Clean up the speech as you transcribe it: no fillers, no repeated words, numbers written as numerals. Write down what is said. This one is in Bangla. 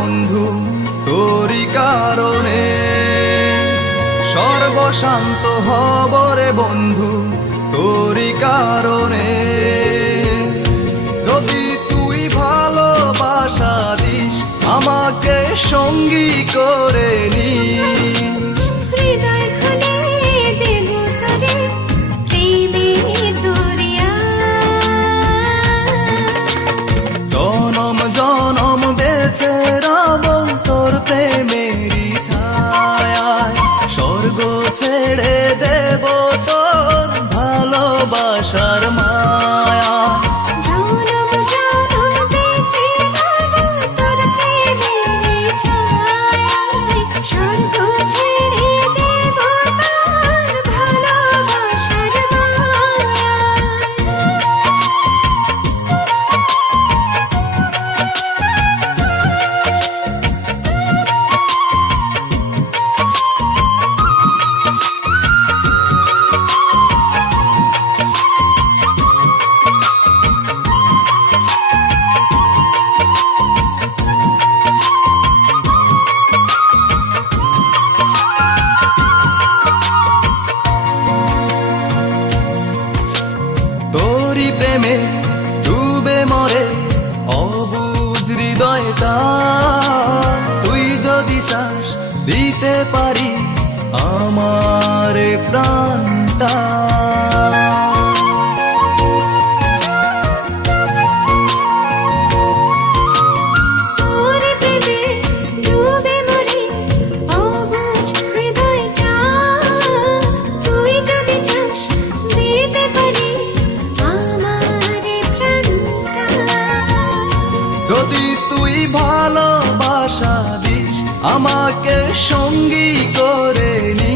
বন্ধু তোরি কারণে, সর্বশান্ত হব রে বন্ধু তোরি কারণে। যদি তুই ভালোবাসা দিস আমাকে সঙ্গী করে নিস, হৃদয় খুলে দেব তোরে প্রেমের দরিয়া। জনম জনম বেঁচে রব তোর প্রেমেরই ছায়ায়, স্বর্গ ছেড়ে দেব তোর ভালোবাসার মায়া। জনম জনম বেঁচে রব তোর প্রেমের ছায়ায়, স্বর্গ ছেড়ে দেব তোর ভালোবাসার মায়ায়। তোরি প্রেমে ডুবে মরে অবুঝ হৃদয়টা, তুই যদি চাস দিতে পারি আমার প্রাণটা। তোর প্রেমে ডুবে মরে অবুঝ হৃদয়টা, তুই যদি চাস দিতে পারি আমার প্রাণটা। যদি তুই ভালোবাসা দিস আমাকে সঙ্গী করে নিস,